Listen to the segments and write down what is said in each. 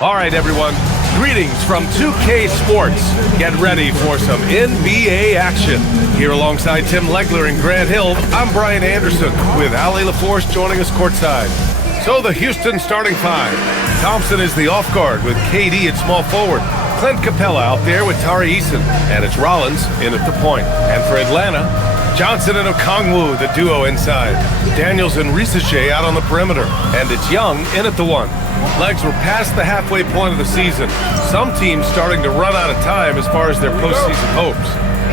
All right, everyone. Greetings from 2K Sports. Get ready for some NBA action. Here alongside Tim Legler and Grant Hill, I'm Brian Anderson with Ali LaForce joining us courtside. So the Houston starting five. Thompson is the off guard with KD at small forward. Clint Capella out there with Tari Eason. And it's Rollins in at the point. And for Atlanta, Johnson and Okongwu, the duo inside. Daniels and Risache out on the perimeter. And it's Young in at the one. Legs were past the halfway point of the season. Some teams starting to run out of time as far as their postseason hopes.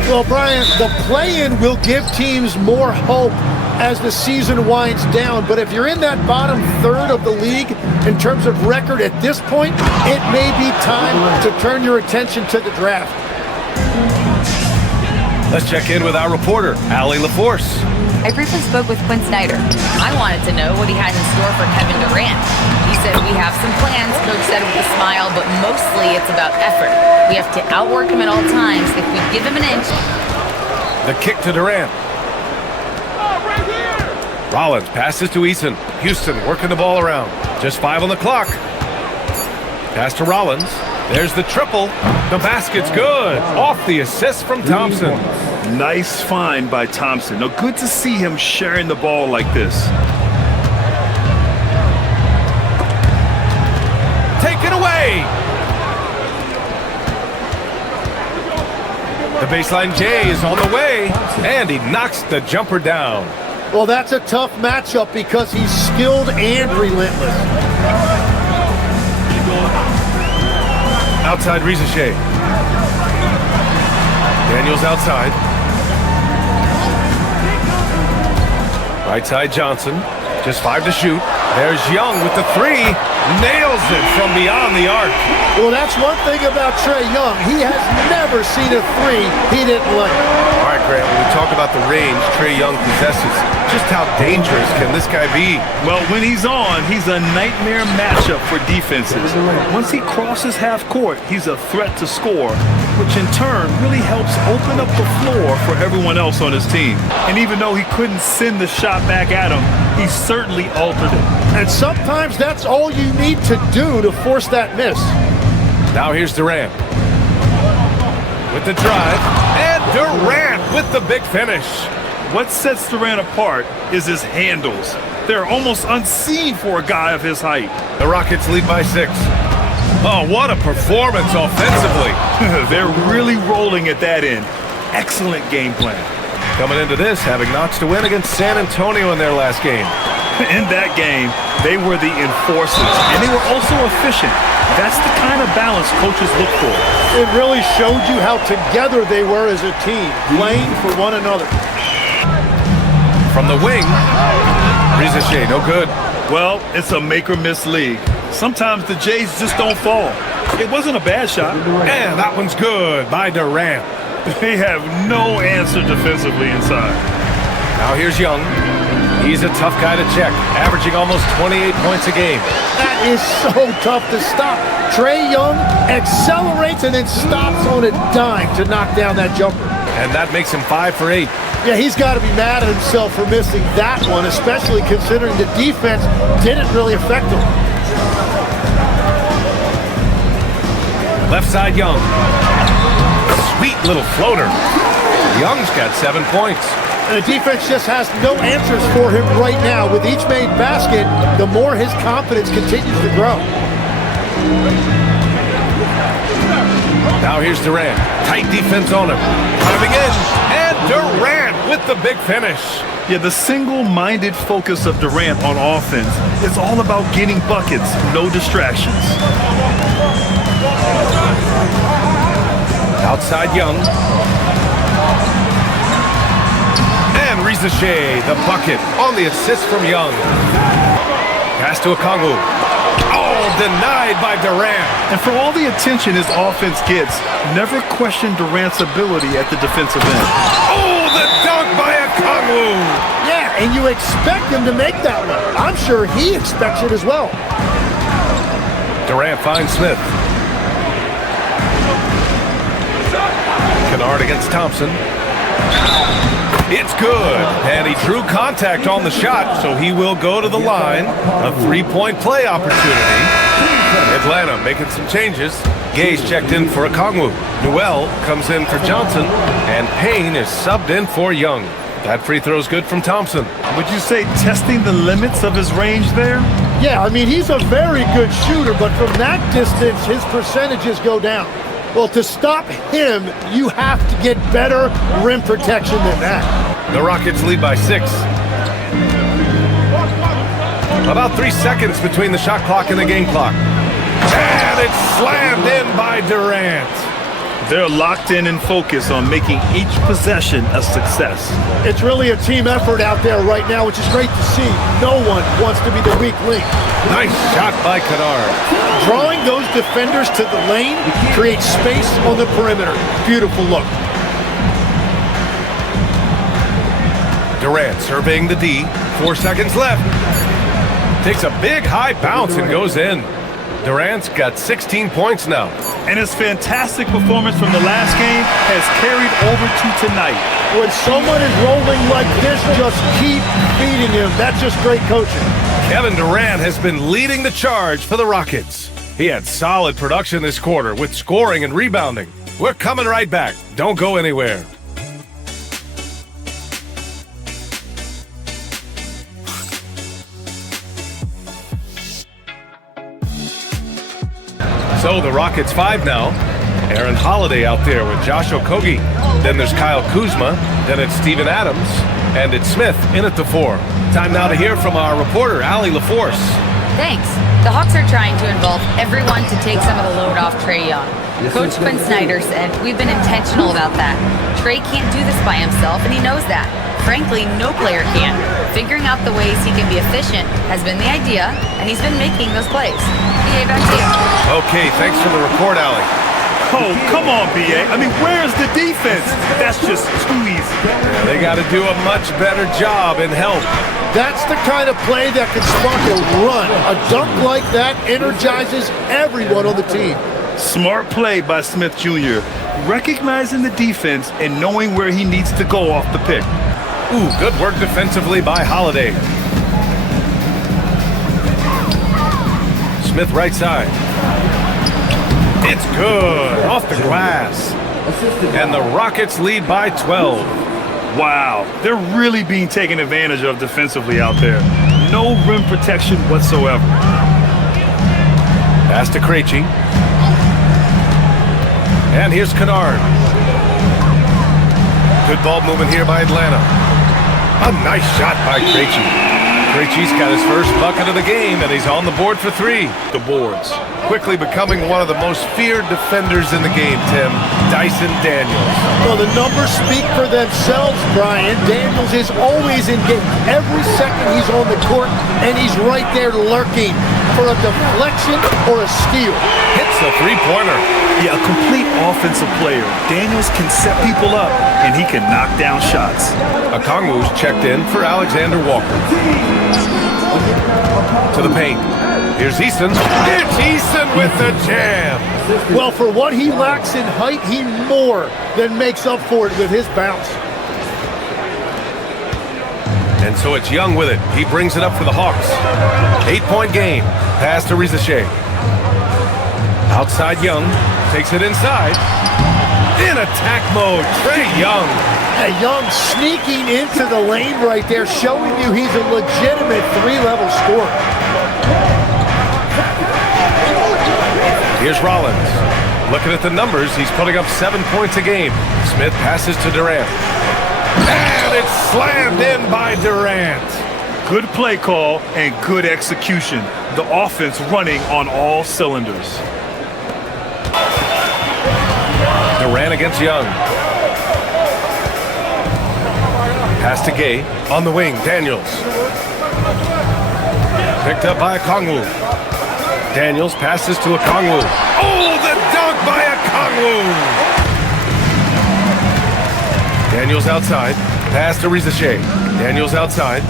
Well, Brian, the play-in will give teams more hope as the season winds down. But if you're in that bottom third of the league in terms of record at this point, it may be time to turn your attention to the draft. Let's check in with our reporter, Ali LaForce. I briefly spoke with Quinn Snyder. I wanted to know what he had in store for Kevin Durant. He said, "We have some plans," Coach said with a smile, "but mostly it's about effort. We have to outwork him at all times. If we give him an inch." The kick to Durant. Rollins passes to Eason. Houston working the ball around. Just 5 on the clock. Pass to Rollins. There's the triple. The basket's good. Off the assist from Thompson. Nice find by Thompson. Now, good to see him sharing the ball like this. Take it away. The baseline J is on the way, and he knocks the jumper down. Well, that's a tough matchup because he's skilled and relentless. Outside Risache. Daniels outside. Right side Johnson. Just 5 to shoot. There's Young with the three. Nails it from beyond the arc. Well, that's one thing about Trae Young. He has never seen a three he didn't like. All right, Grant, when we talk about the range Trae Young possesses, just how dangerous can this guy be? Well, when he's on, he's a nightmare matchup for defenses. Once he crosses half court, he's a threat to score, which in turn really helps open up the floor for everyone else on his team. And even though he couldn't send the shot back at him, he certainly altered it. And sometimes that's all you need to do to force that miss. Now here's Durant. With the drive, and Durant with the big finish. What sets Durant apart is his handles. They're almost unseen for a guy of his height. The Rockets lead by 6. Oh, what a performance offensively. They're really rolling at that end. Excellent game plan. Coming into this, having notched a win against San Antonio in their last game. In that game, they were the enforcers, and they were also efficient. That's the kind of balance coaches look for. It really showed you how together they were as a team, playing for one another. From the wing, Risache, no good. Well, it's a make-or-miss league. Sometimes the Jays just don't fall. It wasn't a bad shot. And that one's good by Durant. They have no answer defensively inside. Now here's Young. He's a tough guy to check, averaging almost 28 points a game. That is so tough to stop. Trae Young accelerates and then stops on a dime to knock down that jumper. And that makes him 5 for 8. Yeah, he's got to be mad at himself for missing that one, especially considering the defense didn't really affect him. Left side Young. Sweet little floater. Young's got 7 points. And the defense just has no answers for him right now. With each made basket, the more his confidence continues to grow. Now here's Durant. Tight defense on him. Driving in. And Durant with the big finish. Yeah, the single-minded focus of Durant on offense is all about getting buckets, no distractions. Outside Young. And Risache, the bucket on the assist from Young. Pass to Okongwu. Oh, denied by Durant. And for all the attention his offense gets, never question Durant's ability at the defensive end. Oh, the dunk by Okongwu. Yeah, and you expect him to make that one. I'm sure he expects it as well. Durant finds Smith. Kennard against Thompson. It's good, and he drew contact on the shot, so he will go to the line. A three-point play opportunity. Atlanta making some changes. Gay's checked in for Okongwu. Newell comes in for Johnson. And Payne is subbed in for Young. That free throw's good from Thompson. Would you say testing the limits of his range there? Yeah, I mean, he's a very good shooter, but from that distance, his percentages go down. Well, to stop him, you have to get better rim protection than that. The Rockets lead by 6. About 3 seconds between the shot clock and the game clock. And it's slammed in by Durant. They're locked in and focused on making each possession a success. It's really a team effort out there right now, which is great to see. No one wants to be the weak link. Nice shot by Kennard. Drawing those defenders to the lane creates space on the perimeter. Beautiful look. Durant surveying the D. 4 seconds left. Takes a big high bounce and goes in. Durant's got 16 points now. And his fantastic performance from the last game has carried over to tonight. When someone is rolling like this, just keep feeding him. That's just great coaching. Kevin Durant has been leading the charge for the Rockets. He had solid production this quarter with scoring and rebounding. We're coming right back. Don't go anywhere. So the Rockets 5 now. Aaron Holiday out there with Josh Okogie. Then there's Kyle Kuzma. Then it's Steven Adams. And it's Smith in at the 4. Time now to hear from our reporter, Allie LaForce. Thanks. The Hawks are trying to involve everyone to take some of the load off Trae Young. Coach Quinn Snyder said, "We've been intentional about that. Trae can't do this by himself, and he knows that. Frankly, no player can. Figuring out the ways he can be efficient has been the idea, and he's been making those plays." BA, back to you. Okay, thanks for the report, Allie. Oh, come on, BA. I mean, where's the defense? That's just too easy. They got to do a much better job in help. That's the kind of play that can spark a run. A dunk like that energizes everyone on the team. Smart play by Smith Jr., recognizing the defense and knowing where he needs to go off the pick. Ooh, good work defensively by Holiday. Smith right side. It's good, off the glass. And the Rockets lead by 12. Wow, they're really being taken advantage of defensively out there. No rim protection whatsoever. Pass to Krejci. And here's Kennard. Good ball movement here by Atlanta. A nice shot by Krejci. Krejci's got his first bucket of the game, and he's on the board for 3. The boards. Quickly becoming one of the most feared defenders in the game, Tim. Dyson Daniels. Well, the numbers speak for themselves, Brian. Daniels is always engaged. Every second he's on the court, and he's right there lurking for a deflection or a steal. Hits the three-pointer. Yeah, a complete offensive player. Daniels can set people up, and he can knock down shots. Okongwu's checked in for Alexander Walker. To the paint. Here's Easton. It's Easton with the jam. Well, for what he lacks in height, he more than makes up for it with his bounce. And so it's Young with it. He brings it up for the Hawks. 8-point game. Pass to Rizachet. Outside Young. Takes it inside. In attack mode, Trae Young. Young sneaking into the lane right there, showing you he's a legitimate 3-level scorer. Here's Rollins. Looking at the numbers, he's putting up 7 points a game. Smith passes to Durant. And it's slammed in by Durant. Good play call and good execution. The offense running on all cylinders. Durant against Young. Pass to Gay. On the wing, Daniels. Picked up by Okongwu. Daniels passes to Okongwu. Oh, the dunk by Okongwu! Daniels outside. Pass to Rizachet. Daniels outside.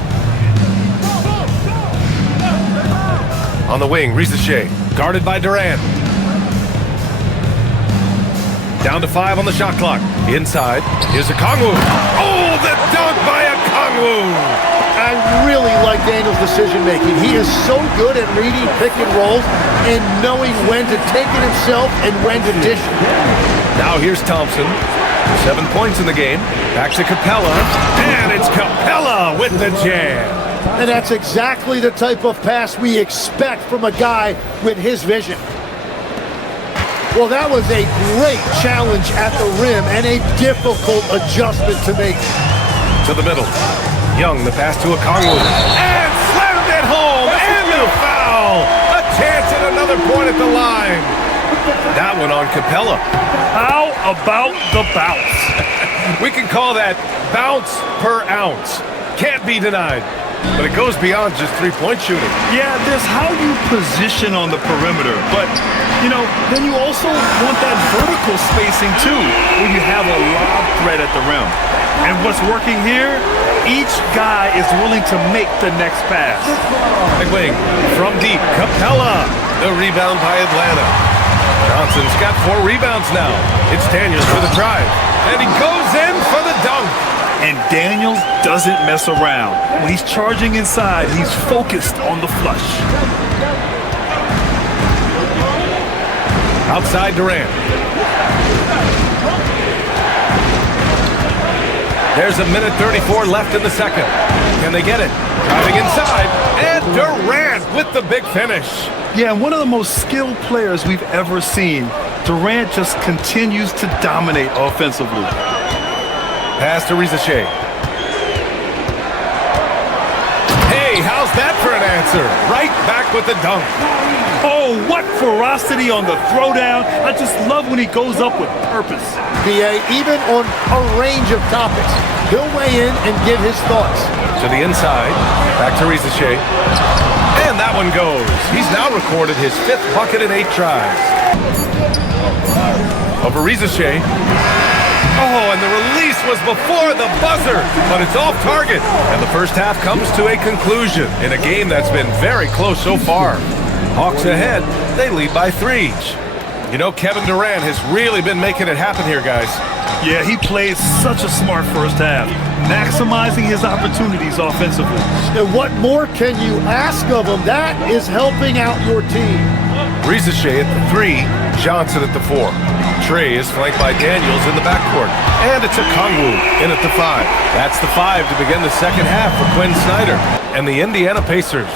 On the wing, Rizachet. Guarded by Durant. Down to 5 on the shot clock. Inside. Here's Okongwu. Oh, the dunk by Okongwu! I really like Daniels' decision making. He is so good at reading pick and rolls and knowing when to take it himself and when to dish it. Now here's Thompson. 7 points in the game. Back to Capella. And it's Capella with the jam. And that's exactly the type of pass we expect from a guy with his vision. Well, that was a great challenge at the rim and a difficult adjustment to make. To the middle. Young, the pass to Okongwu. And slammed it home. And the foul. A chance at another point at the line. That one on Capella. How about the bounce? We can call that bounce per ounce. Can't be denied. But it goes beyond just three-point shooting. Yeah, there's how you position on the perimeter. But, you know, then you also want that vertical spacing, too, when you have a lob threat at the rim. And what's working here? Each guy is willing to make the next pass. Big wing from deep. Capella. The rebound by Atlanta. Johnson's got 4 rebounds now. It's Daniels for the drive. And he goes in for the dunk. And Daniels doesn't mess around. When he's charging inside, he's focused on the flush. Outside Durant. There's a minute 34 left in the second. Can they get it? Driving inside. And Durant with the big finish. Yeah, one of the most skilled players we've ever seen. Durant just continues to dominate offensively. Pass to Rizachet. Hey, how's that for an answer? Right back with the dunk. Oh, what ferocity on the throwdown. I just love when he goes up with purpose. BA, even on a range of topics, he'll weigh in and give his thoughts. To the inside. Back to Rizachet. And that one goes. He's now recorded his 5th bucket in 8 tries. Over Rizachet. Oh, and the release was before the buzzer, but it's off target. And the first half comes to a conclusion in a game that's been very close so far. Hawks ahead, they lead by 3 each. You know, Kevin Durant has really been making it happen here, guys. Yeah, he played such a smart first half, maximizing his opportunities offensively. And what more can you ask of him? That is helping out your team. Rizachet at the 3, Johnson at the 4. Trey is flanked by Daniels in the backcourt. And it's Okongwu in at the 5. That's the 5 to begin the second half for Quinn Snyder and the Indiana Pacers.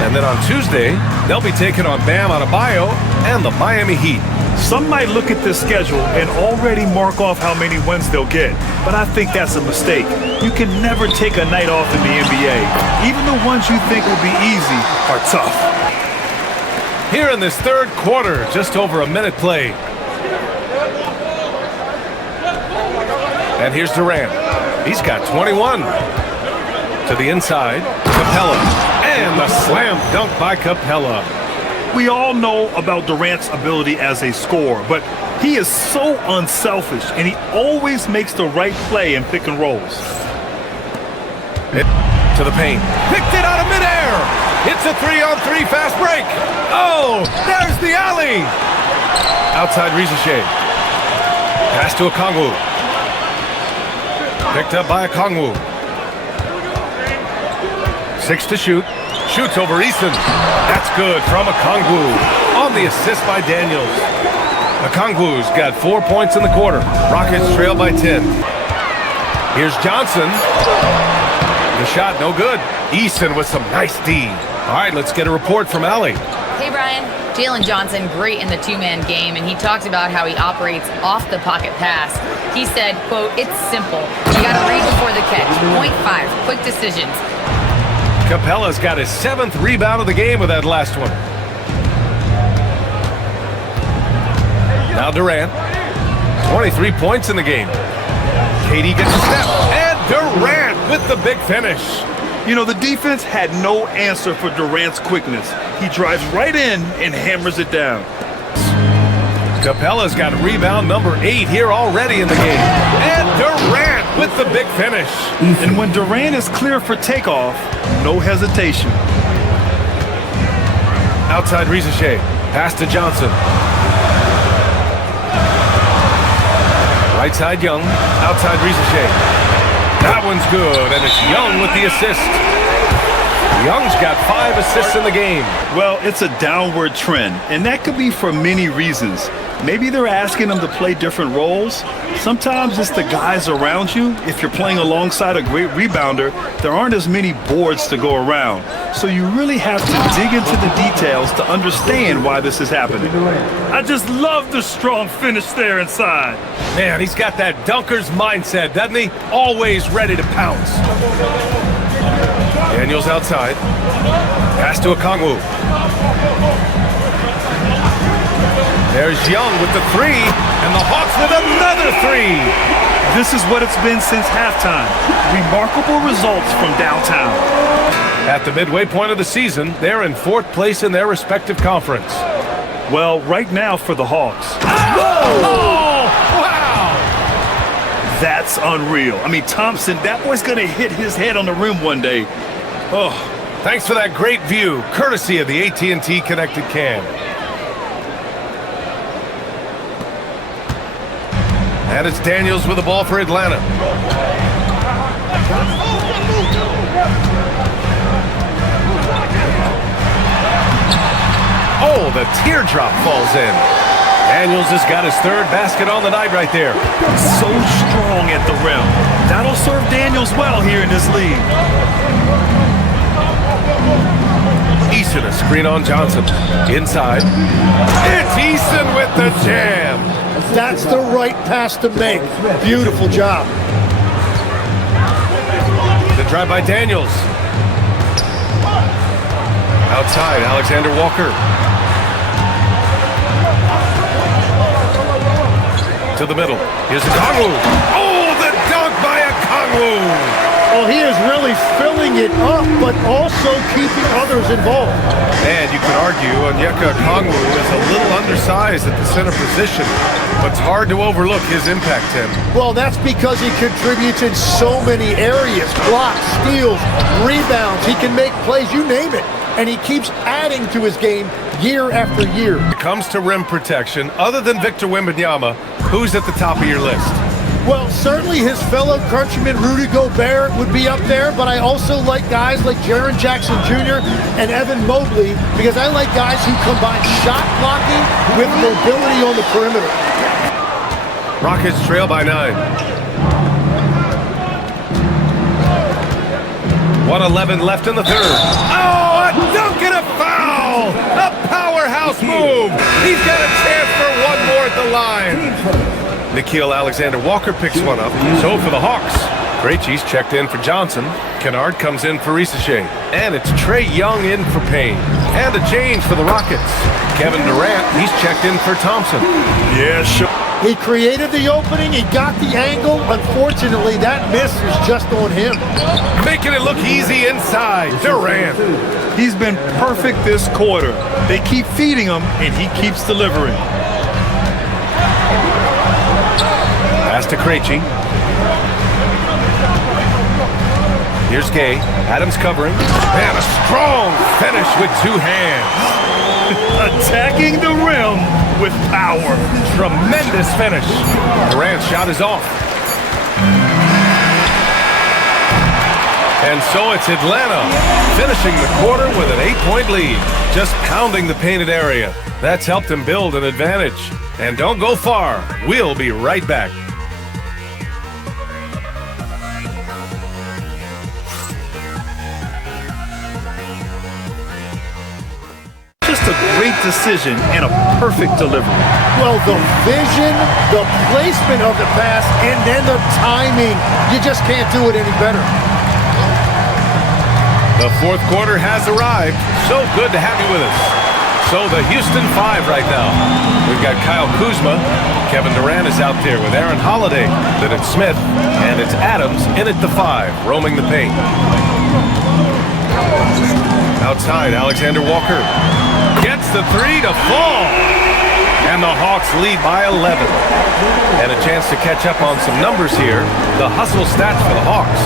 And then on Tuesday, they'll be taking on Bam Adebayo and the Miami Heat. Some might look at this schedule and already mark off how many wins they'll get, but I think that's a mistake. You can never take a night off in the NBA. Even the ones you think will be easy are tough. Here in this third quarter, just over a minute played. And here's Durant. He's got 21. To the inside, Capella. And the slam dunk by Capella. We all know about Durant's ability as a scorer, but he is so unselfish, and he always makes the right play in pick and rolls. To the paint. Picked it out of midair. It's a 3-on-3 fast break. Oh, there's the alley. Outside Rizachet. Pass to Okongwu. Picked up by Okongwu. 6 to shoot. Shoots over Eason. That's good from Okongwu. On the assist by Daniels. Okongwu's got 4 points in the quarter. Rockets trail by 10. Here's Johnson. The shot no good. Eason with some nice D. All right, let's get a report from Allie. Hey, Brian. Jalen Johnson, great in the two-man game, and he talked about how he operates off the pocket pass. He said, quote, "It's simple. You got to read before the catch. 0.5, quick decisions." Capella's got his 7th rebound of the game with that last one. Now Durant. 23 points in the game. KD gets a step. And Durant with the big finish. You know, the defense had no answer for Durant's quickness. He drives right in and hammers it down. Capella's got rebound number 8 here already in the game. And Durant with the big finish. And when Durant is clear for takeoff, no hesitation. Outside Rizachet. Pass to Johnson. Right side Young. Outside Rizachet. That one's good, and it's Young with the assist. Young's got 5 assists in the game. Well, it's a downward trend, and that could be for many reasons. Maybe they're asking them to play different roles. Sometimes it's the guys around you. If you're playing alongside a great rebounder, there aren't as many boards to go around. So you really have to dig into the details to understand why this is happening. I just love the strong finish there inside. Man, he's got that dunker's mindset, doesn't he? Always ready to pounce. Daniels outside. Pass to Okongwu. There's Young with the 3, and the Hawks with another 3. This is what it's been since halftime. Remarkable results from downtown. At the midway point of the season, they're in 4th place in their respective conference. Well, right now for the Hawks. Oh! Wow! That's unreal. I mean, Thompson, that boy's going to hit his head on the rim one day. Oh. Thanks for that great view, courtesy of the AT&T Connected Cam. And it's Daniels with the ball for Atlanta. Oh, the teardrop falls in. Daniels has got his 3rd basket on the night right there. So strong at the rim. That'll serve Daniels well here in this league. Easton a screen on Johnson. Inside. It's Easton with the jam. That's the right pass to make. Beautiful job. The drive by Daniels. Outside, Alexander Walker. To the middle. Here's Okongwu. Oh, the dunk by Okongwu. Well, he is really filling it up, but also keeping others involved. And you could argue Onyeka Okongwu is a little undersized at the center position, but it's hard to overlook his impact, Tim. Well, that's because he contributes in so many areas. Blocks, steals, rebounds. He can make plays, you name it. And he keeps adding to his game year after year. When it comes to rim protection, other than Victor Wembanyama, who's at the top of your list? Well, certainly his fellow countryman Rudy Gobert would be up there, but I also like guys like Jaren Jackson Jr. and Evan Mobley because I like guys who combine shot blocking with mobility on the perimeter. Rockets trail by 9. 1:11 left in the 3rd. Oh, a dunk and a foul! A powerhouse move! He's got a chance for one more at the line. Nickeil Alexander-Walker picks one up. So for the Hawks, Krejci's checked in for Johnson. Kennard comes in for Risacher. And it's Trae Young in for Payne. And a change for the Rockets. Kevin Durant, he's checked in for Thompson. Yeah, sure. He created the opening, he got the angle. Unfortunately, that miss was just on him. Making it look easy inside, Durant. He's been perfect this quarter. They keep feeding him, and he keeps delivering. Pass to Krejci. Here's Gay. Adams covering. And a strong finish with 2 hands. Attacking the rim with power. Tremendous finish. Durant's shot is off. And so it's Atlanta finishing the quarter with an 8-point lead. Just pounding the painted area. That's helped them build an advantage. And don't go far. We'll be right back. Just a great decision and a perfect delivery. Well, the vision, the placement of the pass, and then the timing. You just can't do it any better. The 4th quarter has arrived. So good to have you with us. So the Houston 5 right now. We've got Kyle Kuzma. Kevin Durant is out there with Aaron Holiday. Then it's Smith. And it's Adams in at the 5, roaming the paint. Outside, Alexander Walker gets the 3 to fall. And the Hawks lead by 11. And a chance to catch up on some numbers here. The hustle stats for the Hawks.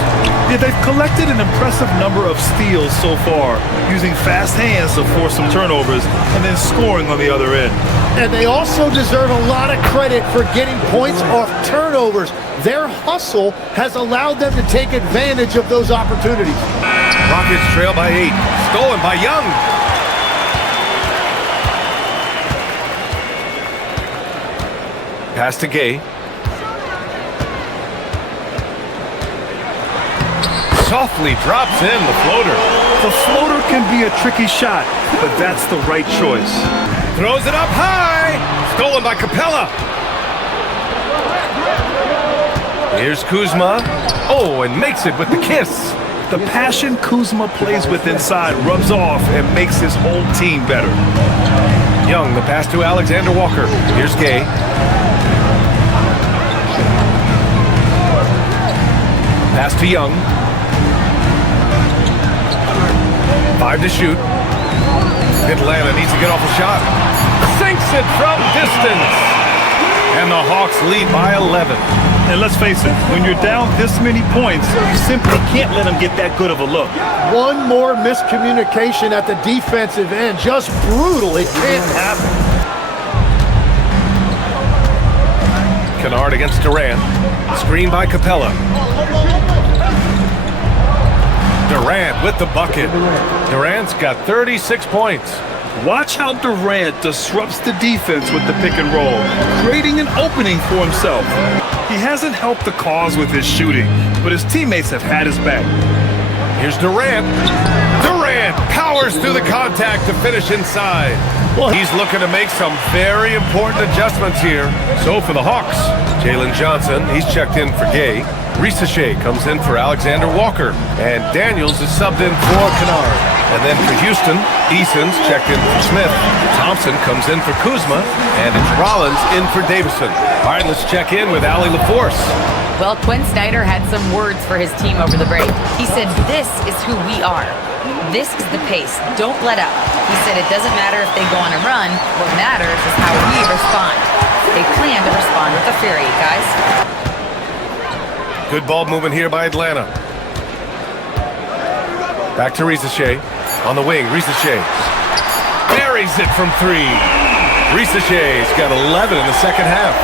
Yeah, they've collected an impressive number of steals so far, using fast hands to force some turnovers and then scoring on the other end. And they also deserve a lot of credit for getting points off turnovers. Their hustle has allowed them to take advantage of those opportunities. Rockets trail by 8. Stolen by Young. Pass to Gay. Softly drops in the floater. The floater can be a tricky shot, but that's the right choice. Throws it up high. Stolen by Capella. Here's Kuzma. Oh, and makes it with the kiss. The passion Kuzma plays with inside rubs off and makes his whole team better. Young, the pass to Alexander Walker. Here's Gay. Pass to Young. 5 to shoot. Atlanta needs to get off a shot. Sinks it from distance. And the Hawks lead by 11. And let's face it, when you're down this many points, you simply can't let them get that good of a look. One more miscommunication at the defensive end. Just brutal. It can't happen. Kennard against Durant. Screen by Capella. Durant with the bucket. Durant's got 36 points. Watch how Durant disrupts the defense with the pick and roll, creating an opening for himself. He hasn't helped the cause with his shooting, but his teammates have had his back. Here's Durant. Durant powers through the contact to finish inside. He's looking to make some very important adjustments here. So for the Hawks, Jalen Johnson, he's checked in for Gay. Risache comes in for Alexander Walker. And Daniels is subbed in for Kennard. And then for Houston, Eason's checked in for Smith. Thompson comes in for Kuzma. And it's Rollins in for Davison. All right, let's check in with Allie LaForce. Well, Quinn Snyder had some words for his team over the break. He said, "This is who we are. This is the pace. Don't let up." He said it doesn't matter if they go on a run. What matters is how we respond. They plan to respond with a fury, guys. Good ball movement here by Atlanta. Back to Risache. On the wing, Risache buries it from 3. Risache's got 11 in the second half.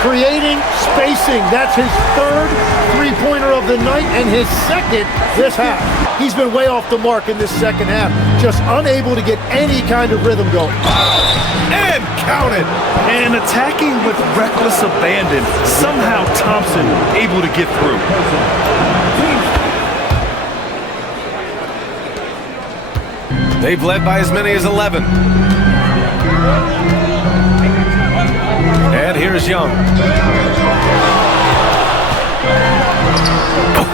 Creating spacing. That's his third three-pointer of the night and his second this half. He's been way off the mark in this second half. Just unable to get any kind of rhythm going. And counted. And attacking with reckless abandon, somehow Thompson able to get through. They've led by as many as 11. And here's Young.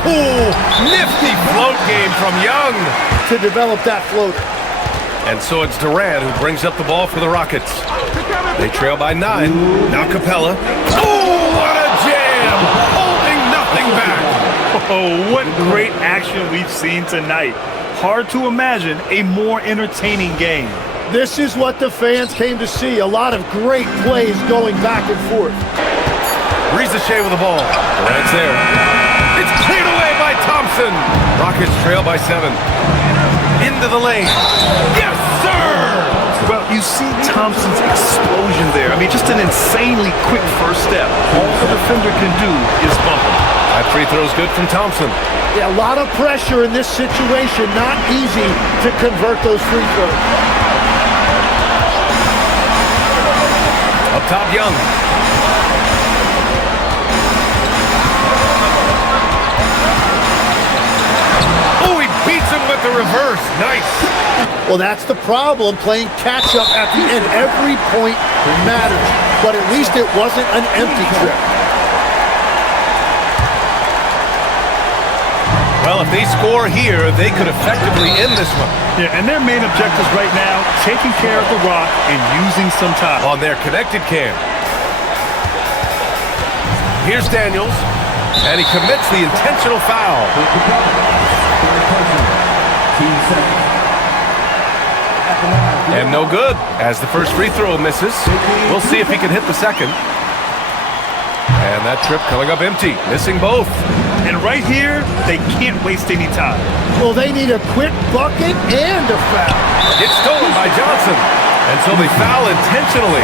Oh, nifty float game from Young. To develop that floater. And so it's Durant who brings up the ball for the Rockets. They trail by 9. Now Capella. Oh, what a jam! Holding nothing back. Oh, what great action we've seen tonight. Hard to imagine a more entertaining game. This is what the fans came to see. A lot of great plays going back and forth. Risache with the ball. Durant's there. It's cleared away by Thompson. Rockets trail by 7. Into the lane. Yes, sir! Well, you see Thompson's explosion there. I mean, just an insanely quick first step. All the defender can do is bump him. That free throw's good from Thompson. Yeah, a lot of pressure in this situation. Not easy to convert those free throws. Up top, Young. Oh, he beats him with the reverse. Nice. Well, that's the problem, playing catch-up at the end. Every point matters, but at least it wasn't an empty trip. Well, if they score here, they could effectively end this one. Yeah, and their main objectives right now, taking care of the rock and using some time. On their connected cam. Here's Daniels, and he commits the intentional foul. And no good, as the first free throw misses. We'll see if he can hit the second. And that trip coming up empty, missing both. And right here, they can't waste any time. Well, they need a quick bucket and a foul. It's stolen by Johnson. And so they foul intentionally.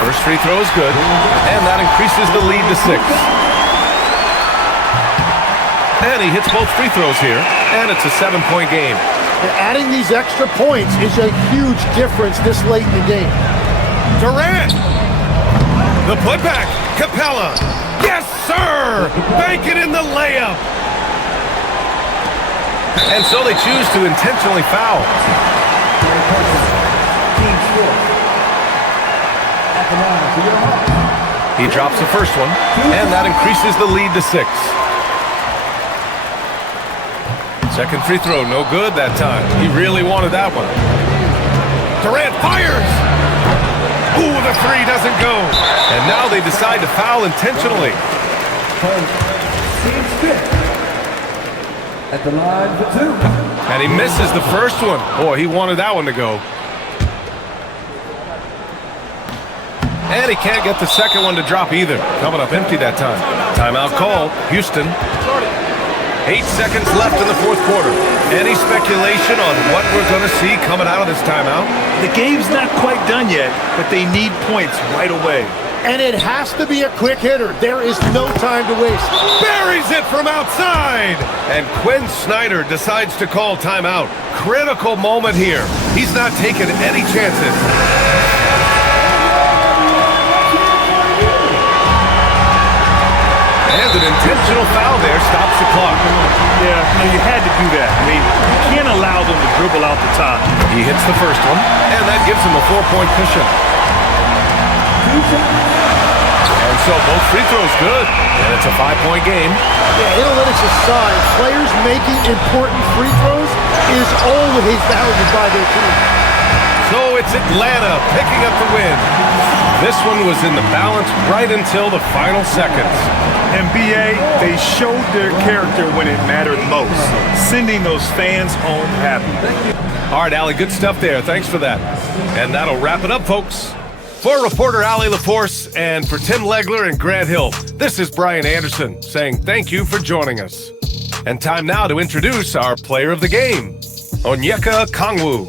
First free throw is good, and that increases the lead to 6. And he hits both free throws here, and it's a 7-point game. And adding these extra points is a huge difference this late in the game. Durant! The putback, Capella. Yes, sir! Bank it in the layup. And so they choose to intentionally foul. He drops the first one, and that increases the lead to 6. Second free throw, no good that time. He really wanted that one. Durant fires! Ooh, the three doesn't go. And now they decide to foul intentionally. At the line for 2. And he misses the first one. Boy, he wanted that one to go. And he can't get the second one to drop either. Coming up empty that time. Timeout call, Houston. 8 seconds left in the fourth quarter. Any speculation on what we're going to see coming out of this timeout? The game's not quite done yet, but they need points right away. And it has to be a quick hitter. There is no time to waste. Buries it from outside. And Quinn Snyder decides to call timeout. Critical moment here. He's not taking any chances. And an intentional foul there stops the clock. Yeah, you had to do that. I mean, you can't allow them to dribble out the top. He hits the first one, and that gives him a 4-point cushion. And so both free throws good, and it's a 5-point game. Yeah, analytics aside, players making important free throws is always valued by their team. So it's Atlanta picking up the win. This one was in the balance right until the final seconds. NBA, they showed their character when it mattered most, sending those fans home happy. All right, Allie, good stuff there. Thanks for that. And that'll wrap it up, folks. For reporter Allie LaForce and for Tim Legler and Grant Hill, this is Brian Anderson saying thank you for joining us. And time now to introduce our player of the game, Onyeka Kongwu.